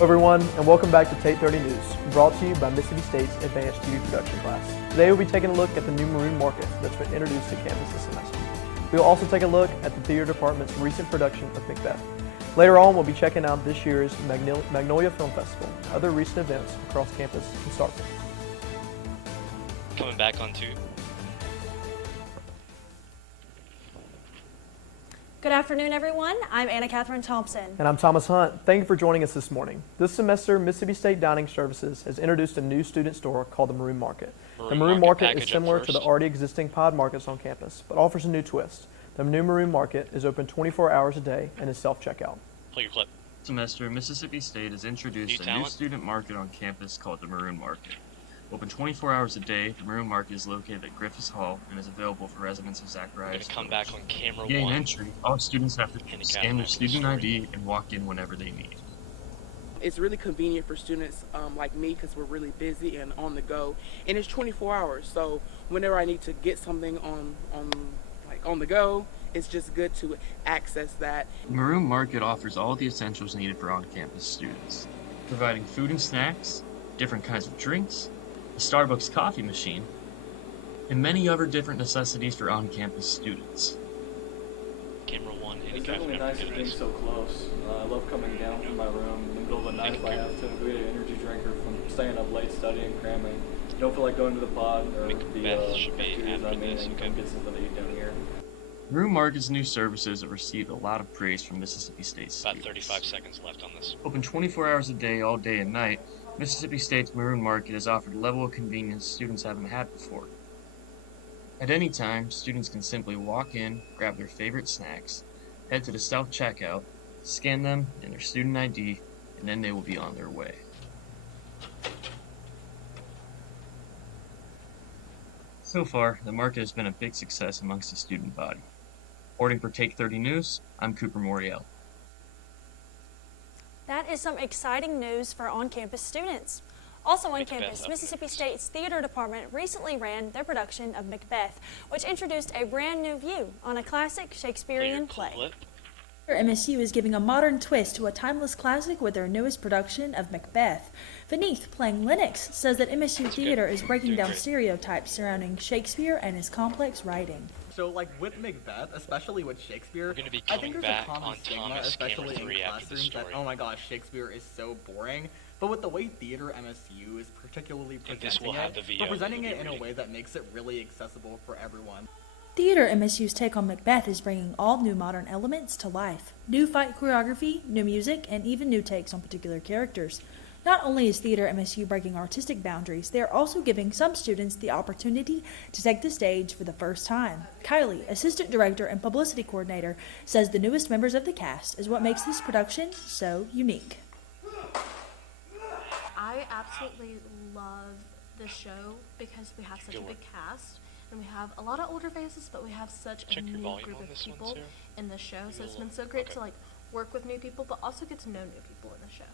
Everyone, and welcome back to Tape 30 News, brought to you by Mississippi State's Advanced TV Production class. Today we'll be taking a look at the new Maroon Market that's been introduced to campus this semester. We'll also take a look at the theater department's recent production of Macbeth. Later on, we'll be checking out this year's Magnolia Film Festival and other recent events across campus in Starkville. Coming back on two. Good afternoon, everyone. I'm Anna Catherine Thompson. And I'm Thomas Hunt. Thank you for joining us this morning. This semester, Mississippi State Dining Services has introduced a new student store called the Maroon Market. The Maroon Market is similar to the already existing pod markets on campus, but offers a new twist. The new Maroon Market is open 24 hours a day and is self-checkout. Play your clip. This semester, Mississippi State has introduced a new student market on campus called the Maroon Market. Open 24 hours a day, the Maroon Market is located at Griffiths Hall and is available for residents of Zacharias. Come back on camera. To gain entry, all students have to scan their student ID and walk in whenever they need. It's really convenient for students like me because we're really busy and on the go, and it's 24 hours. So whenever I need to get something on the go, it's just good to access that. The Maroon Market offers all the essentials needed for on-campus students, providing food and snacks, different kinds of drinks, a Starbucks coffee machine, and many other different necessities for on-campus students. Camera one. It's definitely nice being so close. I love coming down from my room in the middle of the night if I have to go get an energy drink or from staying up late studying, cramming. You don't feel like going to the pod or the cafeterias and come get something to eat down here. Maroon Market's new services have received a lot of praise from Mississippi State students. About 35 seconds left on this. Open 24 hours a day, all day and night, Mississippi State's Maroon Market has offered a level of convenience students haven't had before. At any time, students can simply walk in, grab their favorite snacks, head to the self-checkout, scan them and their student ID, and then they will be on their way. So far, the market has been a big success amongst the student body. Reporting for Take 30 News, I'm Cooper Moriel. That is some exciting news for on-campus students. Also on campus, Mississippi State's theater department recently ran their production of Macbeth, which introduced a brand new view on a classic Shakespearean play. MSU is giving a modern twist to a timeless classic with their newest production of Macbeth. Beneath, playing Lennox, says that MSU Theater is breaking down stereotypes surrounding Shakespeare and his complex writing. So, with Macbeth, especially with Shakespeare, I think there's a common stigma, especially in classrooms, that, oh my gosh, Shakespeare is so boring. But with the way Theater MSU is particularly presenting it in a way that makes it really accessible for everyone. Theater MSU's take on Macbeth is bringing all new modern elements to life. New fight choreography, new music, and even new takes on particular characters. Not only is Theater MSU breaking artistic boundaries, they are also giving some students the opportunity to take the stage for the first time. Kylie, assistant director and publicity coordinator, says the newest members of the cast is what makes this production so unique. I absolutely love the show because we have such a big cast. And we have a lot of older faces, but we have such a new group of people in the show. So it's been so great to work with new people, but also get to know new people in the show.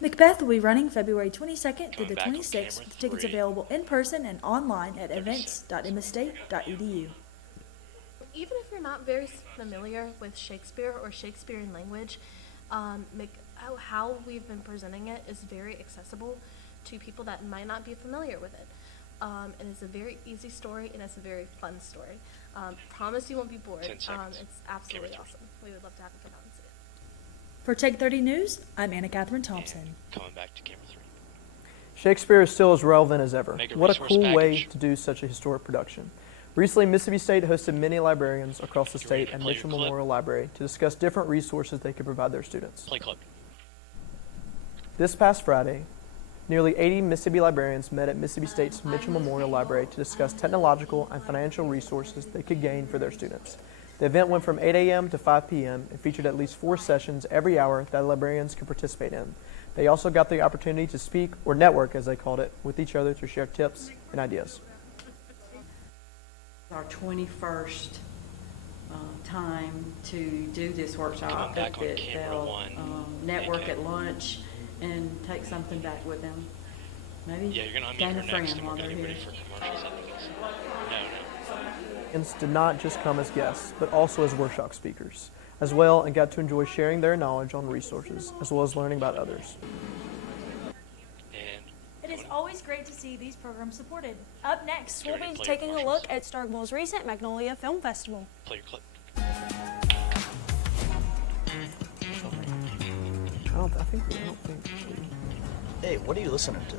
Macbeth will be running February 22nd through the 26th, with tickets available in person and online at events.mstate.edu. Even if you're not very familiar with Shakespeare or Shakespearean language, how we've been presenting it is very accessible to people that might not be familiar with it. And it's a very easy story, and it's a very fun story. Promise you won't be bored. It's absolutely awesome. We would love to have you come out and see it. For Take 30 News, I'm Anna Catherine Thompson. Coming back to camera 3. Shakespeare is still as relevant as ever. What a cool way to do such a historic production. Recently, Mississippi State hosted many librarians across the state at Mitchell Memorial Library to discuss different resources they could provide their students. Play clip. This past Friday, nearly 80 Mississippi librarians met at Mississippi State's Mitchell Memorial Library to discuss technological and financial resources they could gain for their students. The event went from 8 a.m. to 5 p.m. and featured at least 4 sessions every hour that librarians could participate in. They also got the opportunity to speak, or network as they called it, with each other to share tips and ideas. Our 21st time to do this workshop. I think that they'll network at lunch and take something back with them. Maybe gain a friend while they're here. Did not just come as guests, but also as workshop speakers. as well and got to enjoy sharing their knowledge on resources as well as learning about others. It is always great to see these programs supported. Up next, we'll be taking a look at Starkville's recent Magnolia Film Festival. Play your clip. I don't think. Hey, what are you listening to?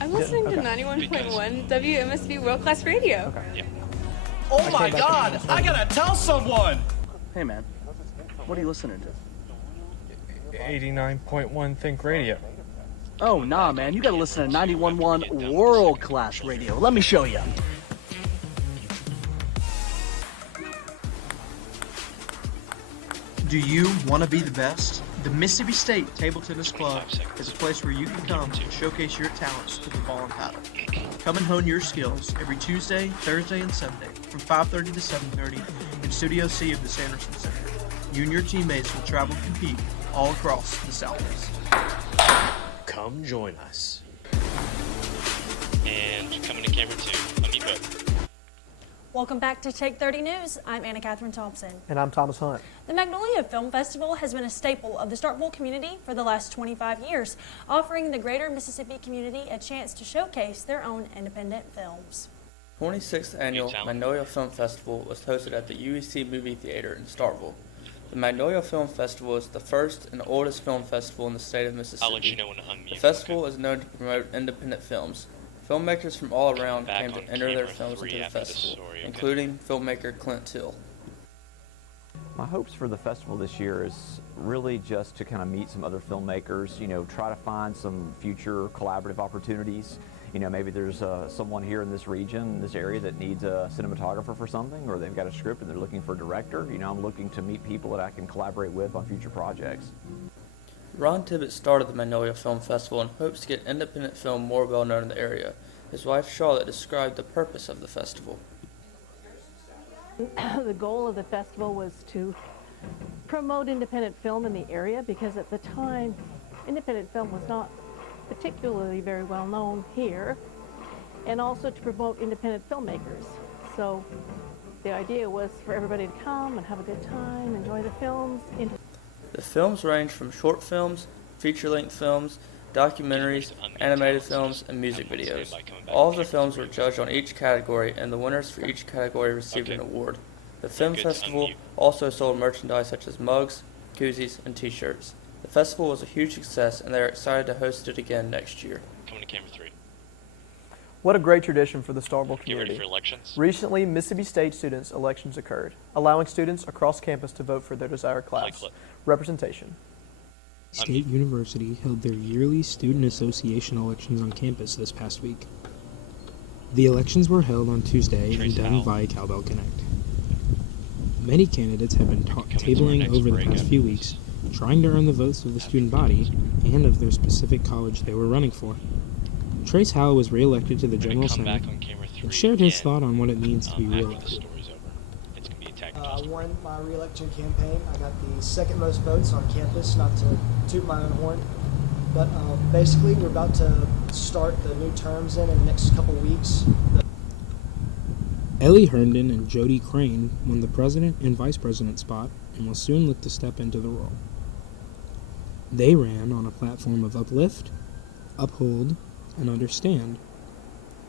I'm listening to 91.1 WMSB World Class Radio. Okay. Yeah. Oh my God! I gotta tell someone! Hey man, what are you listening to? 89.1 Think Radio. Oh nah man, you gotta listen to 91.1 World Class Radio. Let me show you. Do you want to be the best? The Mississippi State Table Tennis Club is a place where you can come and showcase your talents with the ball and paddle. Come and hone your skills every Tuesday, Thursday, and Sunday from 5:30 to 7:30 in Studio C of the Sanderson Center. You and your teammates will travel and compete all across the Southeast. Come join us. And coming to camera 2, let me vote. Welcome back to Take 30 News. I'm Anna Catherine Thompson. And I'm Thomas Hunt. The Magnolia Film Festival has been a staple of the Starkville community for the last 25 years, offering the greater Mississippi community a chance to showcase their own independent films. 26th Annual Magnolia Film Festival was hosted at the UEC Movie Theater in Starkville. The Magnolia Film Festival is the first and oldest film festival in the state of Mississippi. I'll let you know when to unmute. The festival is known to promote independent films. Filmmakers from all around came to enter their films into the festival, including filmmaker Clint Till. My hopes for the festival this year is really just to kind of meet some other filmmakers, try to find some future collaborative opportunities. Maybe there's someone here in this region, this area that needs a cinematographer for something, or they've got a script and they're looking for a director. I'm looking to meet people that I can collaborate with on future projects. Ron Tibbett started the Magnolia Film Festival in hopes to get independent film more well known in the area. His wife Charlotte described the purpose of the festival. The goal of the festival was to promote independent film in the area because at the time independent film was not particularly very well known here, and also to promote independent filmmakers. So the idea was for everybody to come and have a good time, enjoy the films. The films range from short films, feature-length films, documentaries, animated films, and music videos. All of the films were judged on each category, and the winners for each category received an award. The film festival also sold merchandise such as mugs, koozies, and t-shirts. The festival was a huge success, and they are excited to host it again next year. Coming to camera 3. What a great tradition for the Starkville community. Get ready for elections. Recently, Mississippi State students' elections occurred, allowing students across campus to vote for their desired class representation. State University held their yearly Student Association elections on campus this past week. The elections were held on Tuesday and done via Cowbell Connect. Many candidates have been tabling over the past few weeks, trying to earn the votes of the student body and of their specific college they were running for. Trace Howell was re-elected to the General Senate and shared his thought on what it means to be re-elected. I won my re-election campaign. I got the second most votes on campus, not to toot my own horn. But basically, we're about to start the new terms in the next couple weeks. Ellie Herndon and Jody Crane won the president and vice president spot and will soon look to step into the role. They ran on a platform of uplift, uphold, and understand.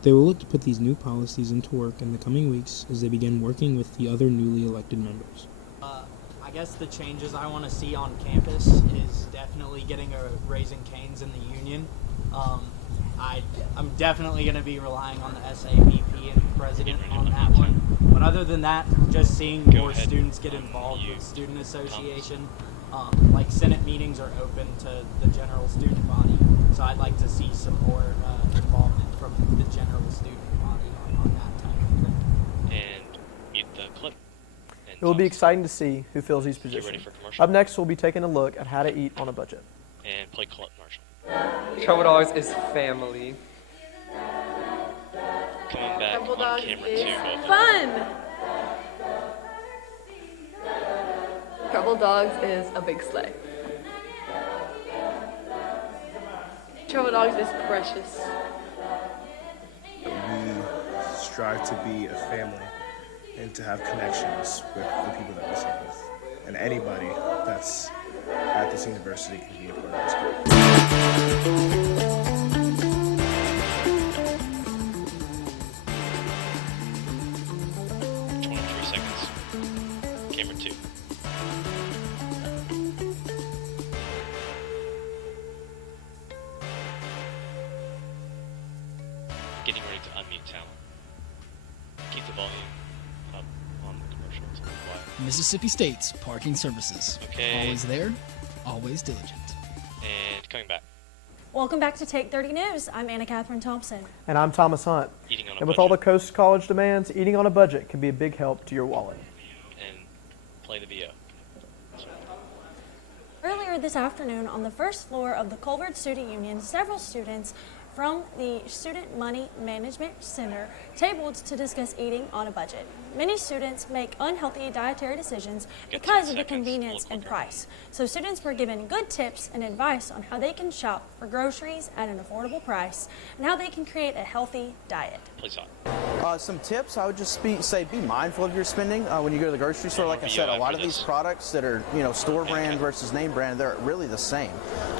They will look to put these new policies into work in the coming weeks as they begin working with the other newly elected members. I guess the changes I want to see on campus is definitely getting a Raising Cane's in the union. I'm definitely going to be relying on the SAVP and president on that one. But other than that, just seeing more students get involved with student association. Like Senate meetings are open to the general student body, so I'd like to see some more involvement from the general student body on that type of thing. And mute the clip. It will be exciting to see who fills these positions. Up next, we'll be taking a look at how to eat on a budget. And play clip, Marshall. Trouble Dogs is family. Coming back Trouble on Dogs camera is 2, both fun. Trouble Dogs is a big sleigh. Trouble Dogs is precious. We strive to be a family and to have connections with the people that we serve with. and anybody that's at this university can be a part of this group. 23 seconds. Camera 2. Getting ready to unmute talent. Keep the volume up on the commercials. Quiet. Mississippi State's Parking Services. Okay. Always there, always diligent. And coming back. Welcome back to Take 30 News. I'm Anna Catherine Thompson. And I'm Thomas Hunt. Eating on a And with budget. all the Coast College demands, eating on a budget can be a big help to your wallet. And play the VO. Earlier this afternoon, on the first floor of the Colbert Student Union, several students from the Student Money Management Center tabled to discuss eating on a budget. Many students make unhealthy dietary decisions because of the convenience and price. So students were given good tips and advice on how they can shop for groceries at an affordable price and how they can create a healthy diet. Please on. Some tips, I would just say be mindful of your spending when you go to the grocery store. Like I said, a lot of these products that are store brand versus name brand, they're really the same.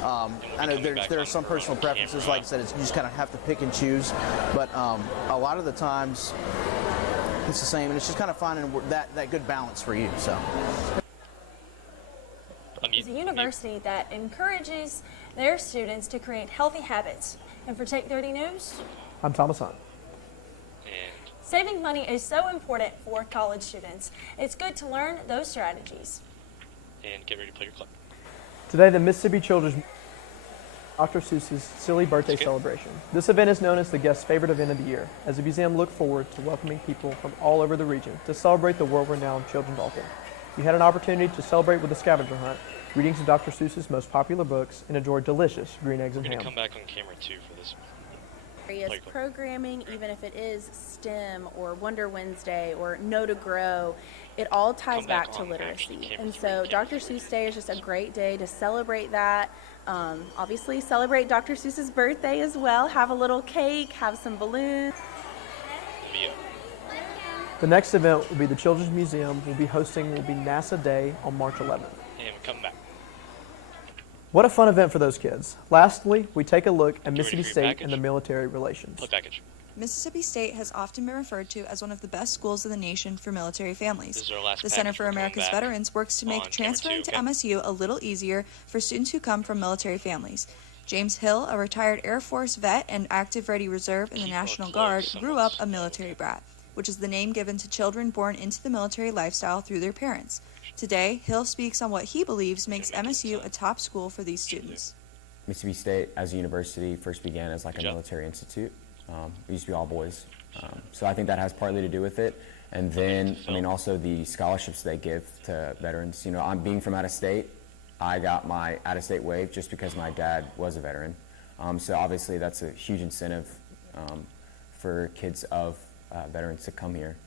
I know there are some personal preferences, like I said, you just kind of have to pick and choose, but a lot of the times it's the same, and it's just kind of finding that good balance for you. So. It's a university that encourages their students to create healthy habits. And for Take 30 News, I'm Thomas Hunt. saving money is so important for college students. It's good to learn those strategies. And get ready to play your clip. Today, the Mississippi Children's Dr. Seuss's Silly Birthday Celebration. This event is known as the guest's favorite event of the year, as the museum looked forward to welcoming people from all over the region to celebrate the world-renowned children's author. You had an opportunity to celebrate with a scavenger hunt, reading some Dr. Seuss's most popular books, and enjoy delicious green eggs and We're going ham. to come back on camera 2 for this one. Programming, even if it is STEM or Wonder Wednesday or Know to Grow, it all ties back to literacy. And so Dr. Seuss Day is just a great day to celebrate that. Obviously celebrate Dr. Seuss's birthday as well. Have a little cake, have some balloons. The next event will be the Children's Museum will be NASA Day on March 11th. And we're coming back. What a fun event for those kids. Lastly, we take a look at Mississippi ready for your State package? and the military relations. Play package. Mississippi State has often been referred to as one of the best schools in the nation for military families. This is our last The Center package. for We're coming America's back Veterans works to make on camera transferring 2, to MSU a little easier for students who come from military families. James Hill, a retired Air Force vet and active ready reserve in the National Guard, grew up a military brat, which is the name given to children born into the military lifestyle through their parents. Today, Hill speaks on what he believes makes MSU a top school for these students. Mississippi State, as a university, first began as like a military institute. It used to be all boys. So I think that has partly to do with it. And then, I mean, also the scholarships they give to veterans. You know, I'm being from out of state. I got my out-of-state waive just because my dad was a veteran. So obviously that's a huge incentive for kids of veterans to come here.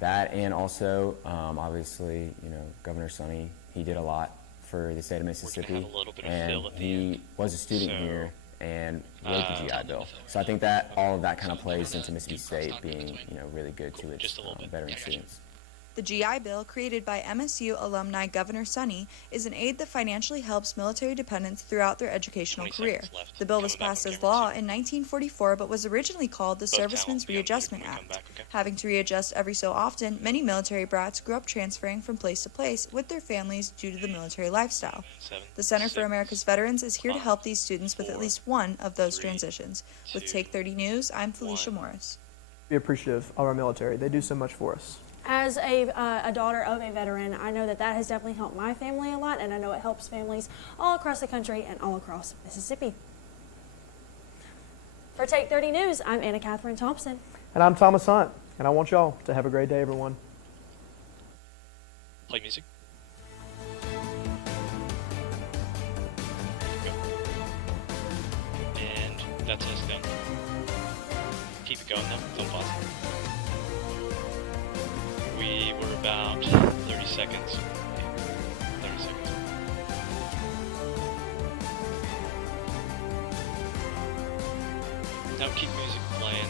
That, and also, obviously, you know, Governor Sonny, he did a lot for the state of Mississippi, and he was a student here and wrote the GI Bill. So I think that all of that kind of plays into Mississippi State being, you know, really good to its veteran students. The GI Bill, created by MSU alumni Governor Sonny, is an aid that financially helps military dependents throughout their educational career. The bill was passed as law in 1944, but was originally called the Servicemen's Readjustment Act. Having to readjust every so often, many military brats grew up transferring from place to place with their families due to the military lifestyle. The Center for America's Veterans is here to help these students with at least one of those transitions. With Take 30 News, I'm Felicia Morris. Be appreciative of our military. They do so much for us. As a daughter of a veteran, I know that has definitely helped my family a lot, and I know it helps families all across the country and all across Mississippi. For Take 30 News, I'm Anna Catherine Thompson. And I'm Thomas Hunt, and I want y'all to have a great day, everyone. Play music. And that's us done. Keep it going though, don't pause. We were about 30 seconds. 30 seconds. Now keep music playing.